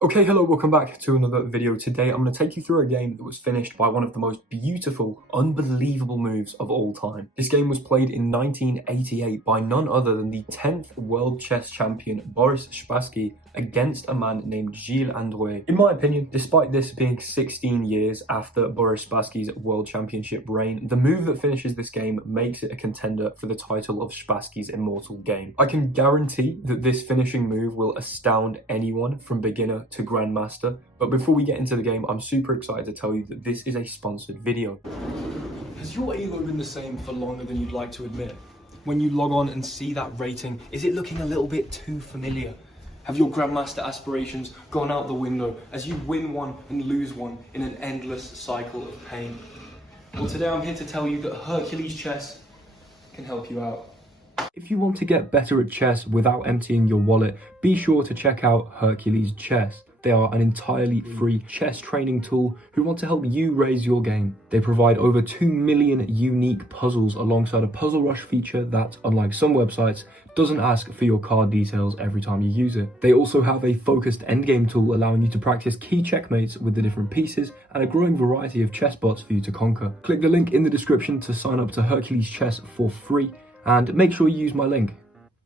Okay, hello, welcome back to another video. Today I'm going to take you through a game that was finished by one of the most beautiful, unbelievable moves of all time. This game was played in 1988 by none other than the 10th world chess champion Boris Spassky against a man named Gilles Androuet. In my opinion, despite this being 16 years after Boris Spassky's world championship reign, the move that finishes this game makes it a contender for the title of Spassky's immortal game. I can guarantee that this finishing move will astound anyone from beginner to Grandmaster, but before we get into the game, I'm super excited to tell you that this is a sponsored video. Has your elo been the same for longer than you'd like to admit? When you log on and see that rating, is it looking a little bit too familiar? Have your Grandmaster aspirations gone out the window as you win one and lose one in an endless cycle of pain? Well, today I'm here to tell you that Hercules Chess can help you out. If you want to get better at chess without emptying your wallet, be sure to check out Hercules Chess. They are an entirely free chess training tool who want to help you raise your game. They provide over 2 million unique puzzles alongside a puzzle rush feature that, unlike some websites, doesn't ask for your card details every time you use it. They also have a focused endgame tool allowing you to practice key checkmates with the different pieces and a growing variety of chess bots for you to conquer. Click the link in the description to sign up to Hercules Chess for free, and make sure you use my link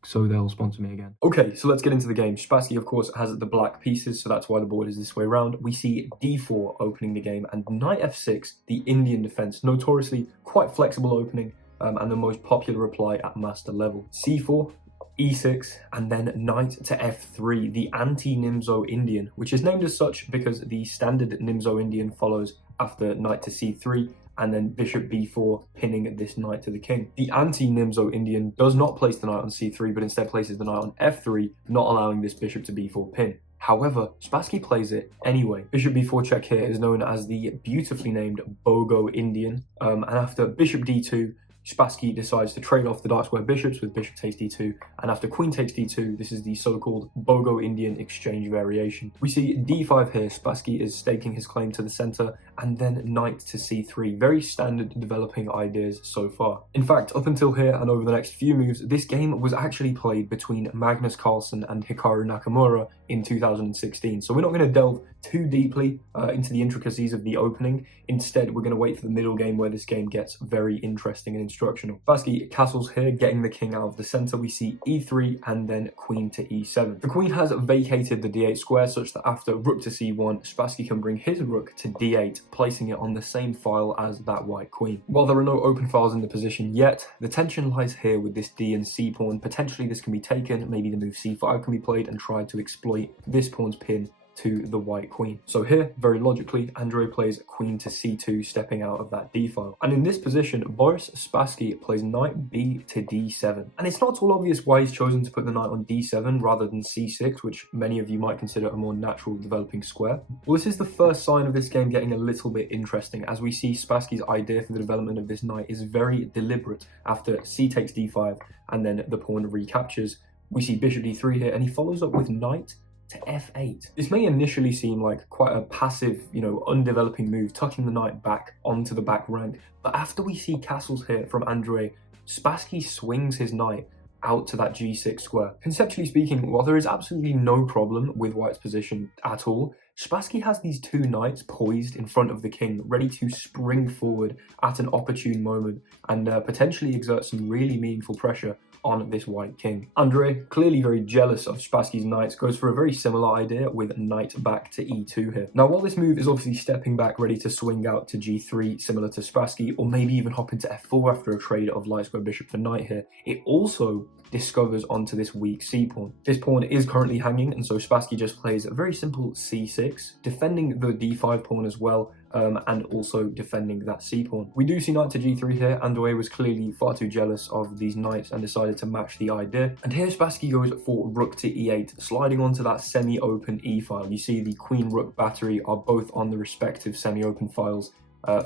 so they'll sponsor me again. Okay, so let's get into the game. Spassky, of course, has the black pieces, so that's why the board is this way around. We see d4 opening the game, and knight f6, the Indian defense, notoriously quite flexible opening, and the most popular reply at master level. c4, e6, and then knight to f3, the anti-Nimzo Indian, which is named as such because the standard Nimzo Indian follows after knight to c3, and then bishop b4, pinning this knight to the king. The anti-Nimzo Indian does not place the knight on c3, but instead places the knight on f3, not allowing this bishop to b4 pin. However, Spassky plays it anyway. Bishop b4 check here is known as the beautifully named Bogo Indian, and after bishop d2, Spassky decides to trade off the dark square bishops with bishop takes d2, and after queen takes d2, this is the so-called Bogo Indian exchange variation. We see d5 here. Spassky is staking his claim to the center, and then knight to c3. Very standard developing ideas so far. In fact, up until here and over the next few moves, this game was actually played between Magnus Carlsen and Hikaru Nakamura in 2016. So we're not going to delve too deeply into the intricacies of the opening. Instead, we're going to wait for the middle game where this game gets very interesting and instructional. Spassky castles here, getting the king out of the center. We see e3 and then queen to e7. The queen has vacated the d8 square such that after rook to c1, Spassky can bring his rook to d8, placing it on the same file as that white queen. While there are no open files in the position yet, the tension lies here with this d and c pawn. Potentially this can be taken, maybe the move c5 can be played and tried to exploit this pawn's pin to the white queen. So here, very logically, Androuet plays queen to c2, stepping out of that d file. And in this position, Boris Spassky plays knight b to d7. And it's not at all obvious why he's chosen to put the knight on d7 rather than c6, which many of you might consider a more natural developing square. Well, this is the first sign of this game getting a little bit interesting, as we see Spassky's idea for the development of this knight is very deliberate. After c takes d5 and then the pawn recaptures, we see bishop d3 here, and he follows up with knight to f8. This may initially seem like quite a passive, undeveloping move, tucking the knight back onto the back rank, but after we see castles here from Androuet, Spassky swings his knight out to that g6 square. Conceptually speaking, while there is absolutely no problem with white's position at all, Spassky has these two knights poised in front of the king, ready to spring forward at an opportune moment and potentially exert some really meaningful pressure on this white king. Androuet, clearly very jealous of Spassky's knights, goes for a very similar idea with knight back to e2 here. Now, while this move is obviously stepping back, ready to swing out to g3, similar to Spassky, or maybe even hop into f4 after a trade of light square bishop for knight here, it also discovers onto this weak c pawn. This pawn is currently hanging, and so Spassky just plays a very simple c6, defending the d5 pawn as well, and also defending that c pawn. We do see knight to g3 here. Androuet was clearly far too jealous of these knights and decided to match the idea. And here Spassky goes for rook to e8, sliding onto that semi-open e file. You see the queen-rook battery are both on the respective semi-open files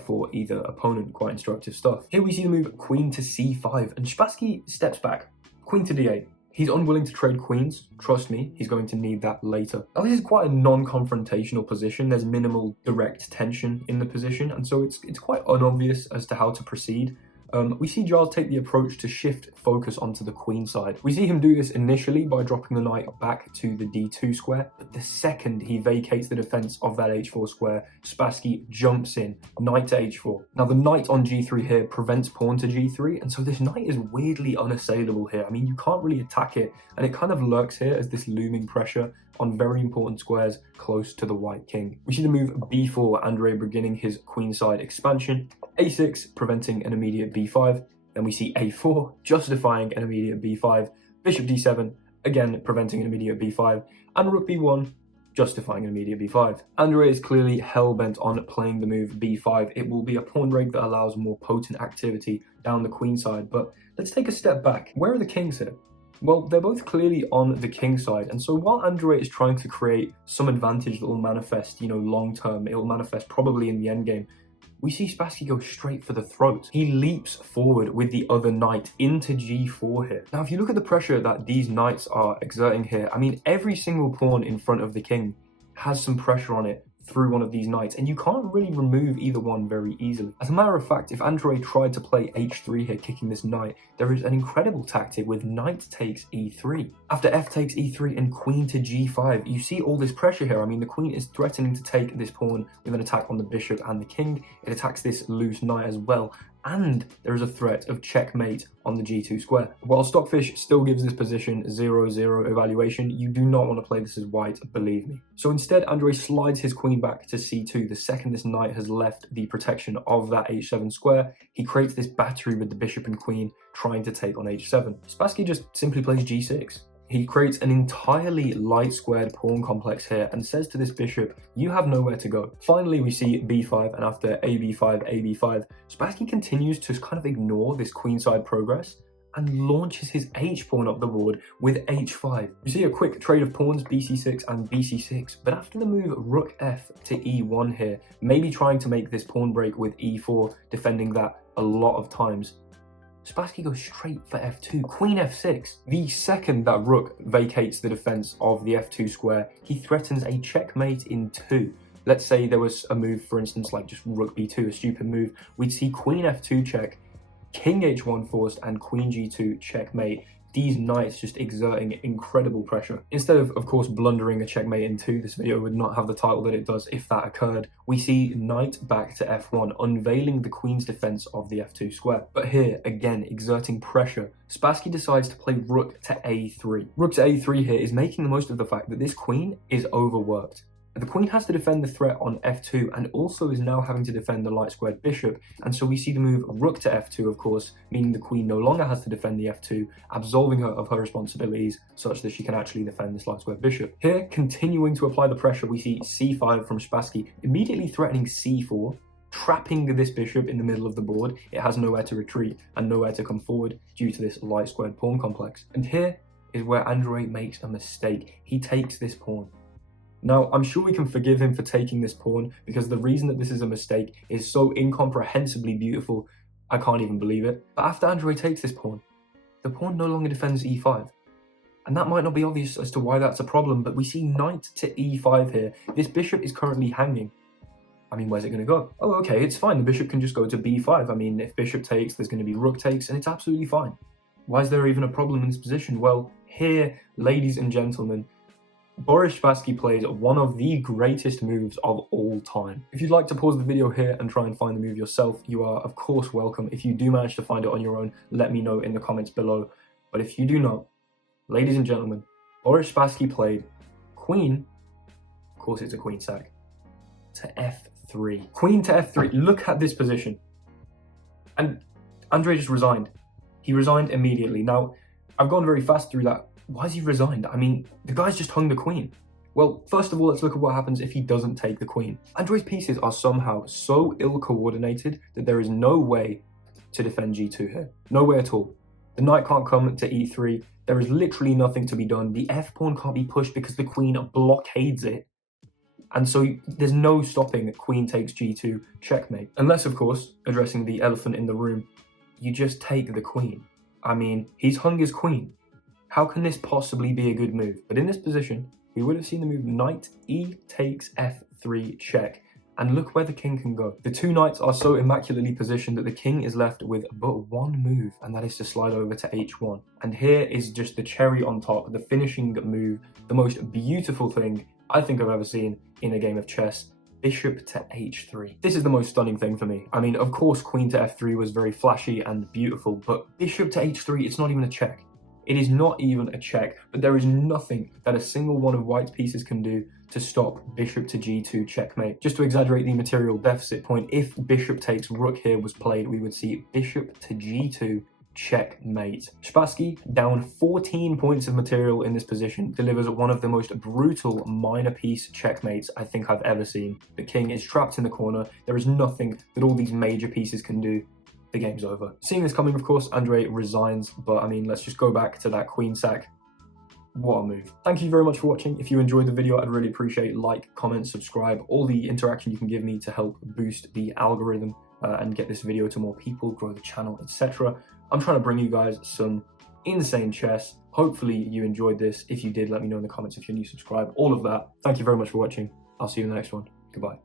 for either opponent. Quite instructive stuff. Here we see the move queen to c5, and Spassky steps back. Queen to d8. He's unwilling to trade queens. Trust me, he's going to need that later. Now, this is quite a non-confrontational position. There's minimal direct tension in the position, and so it's quite unobvious as to how to proceed. we see Giles take the approach to shift focus onto the queen side. We see him do this initially by dropping the knight back to the d2 square, but the second he vacates the defense of that h4 square, Spassky jumps in, knight to h4. Now the knight on g3 here prevents pawn to g3, and so this knight is weirdly unassailable here. I mean, you can't really attack it, and it kind of lurks here as this looming pressure on very important squares close to the white king. We see the move b4, Andrei beginning his queenside expansion, a6 preventing an immediate b5, then we see a4 justifying an immediate b5, bishop d7 again preventing an immediate b5, and rook b1 justifying an immediate b5. Andrei is clearly hell-bent on playing the move b5. It will be a pawn break that allows more potent activity down the queen side, but let's take a step back. Where are the kings here? Well, they're both clearly on the king side, and so while Andrei is trying to create some advantage that will manifest, long term, it will manifest probably in the endgame, we see Spassky go straight for the throat. He leaps forward with the other knight into g4 here. Now, if you look at the pressure that these knights are exerting here, I mean, every single pawn in front of the king has some pressure on it through one of these knights, and you can't really remove either one very easily. As a matter of fact, if Andrei tried to play h3 here, kicking this knight, there is an incredible tactic with knight takes e3. After f takes e3 and queen to g5, you see all this pressure here. I mean, the queen is threatening to take this pawn with an attack on the bishop and the king. It attacks this loose knight as well, and there is a threat of checkmate on the g2 square. While Stockfish still gives this position 0-0 evaluation, you do not want to play this as white, believe me. So instead, Andrei slides his queen back to c2. The second this knight has left the protection of that h7 square, he creates this battery with the bishop and queen trying to take on h7. Spassky just simply plays g6. He creates an entirely light squared pawn complex here and says to this bishop, you have nowhere to go. Finally, we see b5, and after ab5, Spassky continues to kind of ignore this queenside progress and launches his h-pawn up the board with h5. You see a quick trade of pawns, bc6 and bc6, but after the move rook f to e1 here, maybe trying to make this pawn break with e4, defending that a lot of times, Spassky goes straight for f2, queen f6. The second that rook vacates the defense of the f2 square, he threatens a checkmate in 2. Let's say there was a move, for instance, like just rook b2, a stupid move. We'd see queen f2 check, king h1 forced, and queen g2 checkmate. These knights just exerting incredible pressure. Instead of course, blundering a checkmate in 2, this video would not have the title that it does if that occurred. We see knight back to f1, unveiling the queen's defense of the f2 square. But here, again, exerting pressure, Spassky decides to play rook to a3. Rook to a3 here is making the most of the fact that this queen is overworked. The queen has to defend the threat on f2 and also is now having to defend the light squared bishop, and so we see the move rook to f2, of course, meaning the queen no longer has to defend the f2, absolving her of her responsibilities such that she can actually defend this light squared bishop. Here, continuing to apply the pressure, we see c5 from Spassky, immediately threatening c4, trapping this bishop in the middle of the board. It has nowhere to retreat and nowhere to come forward due to this light squared pawn complex. And here is where Andrei makes a mistake. He takes this pawn. Now, I'm sure we can forgive him for taking this pawn because the reason that this is a mistake is so incomprehensibly beautiful, I can't even believe it. But after Andrei takes this pawn, the pawn no longer defends e5. And that might not be obvious as to why that's a problem, but we see knight to e5 here. This bishop is currently hanging. I mean, where's it going to go? Oh, okay, it's fine. The bishop can just go to b5. I mean, if bishop takes, there's going to be rook takes, and it's absolutely fine. Why is there even a problem in this position? Well, here, ladies and gentlemen, Boris Spassky plays one of the greatest moves of all time. If you'd like to pause the video here and try and find the move yourself, you are of course welcome. If you do manage to find it on your own, let me know in the comments below. But if you do not, ladies and gentlemen, Boris Spassky played queen, of course it's a queen sack, to f3. Queen to f3, look at this position. And Andrei just resigned. He resigned immediately. Now, I've gone very fast through that. Why has he resigned? I mean, the guy's just hung the queen. Well, first of all, let's look at what happens if he doesn't take the queen. Andrei's pieces are somehow so ill-coordinated that there is no way to defend g2 here. No way at all. The knight can't come to e3. There is literally nothing to be done. The f-pawn can't be pushed because the queen blockades it. And so there's no stopping queen takes g2 checkmate. Unless, of course, addressing the elephant in the room, you just take the queen. I mean, he's hung his queen. How can this possibly be a good move? But in this position, we would have seen the move knight e takes f3 check. and look where the king can go. The two knights are so immaculately positioned that the king is left with but one move, and that is to slide over to h1. And here is just the cherry on top, the finishing move, the most beautiful thing I think I've ever seen in a game of chess. Bishop to h3. This is the most stunning thing for me. I mean, of course, queen to f3 was very flashy and beautiful, but bishop to h3, it's not even a check. It is not even a check, but there is nothing that a single one of white's pieces can do to stop bishop to g2 checkmate. Just to exaggerate the material deficit point, if bishop takes rook here was played, we would see bishop to g2 checkmate. Spassky, down 14 points of material in this position, delivers one of the most brutal minor piece checkmates I think I've ever seen. The king is trapped in the corner. There is nothing that all these major pieces can do. The game's over. Seeing this coming, of course, Andrei resigns, but I mean, let's just go back to that queen sack. What a move. Thank you very much for watching. If you enjoyed the video, I'd really appreciate like, comment, subscribe, all the interaction you can give me to help boost the algorithm and get this video to more people, grow the channel, etc. I'm trying to bring you guys some insane chess. Hopefully you enjoyed this. If you did, let me know in the comments if you're new, subscribe, all of that. Thank you very much for watching. I'll see you in the next one. Goodbye.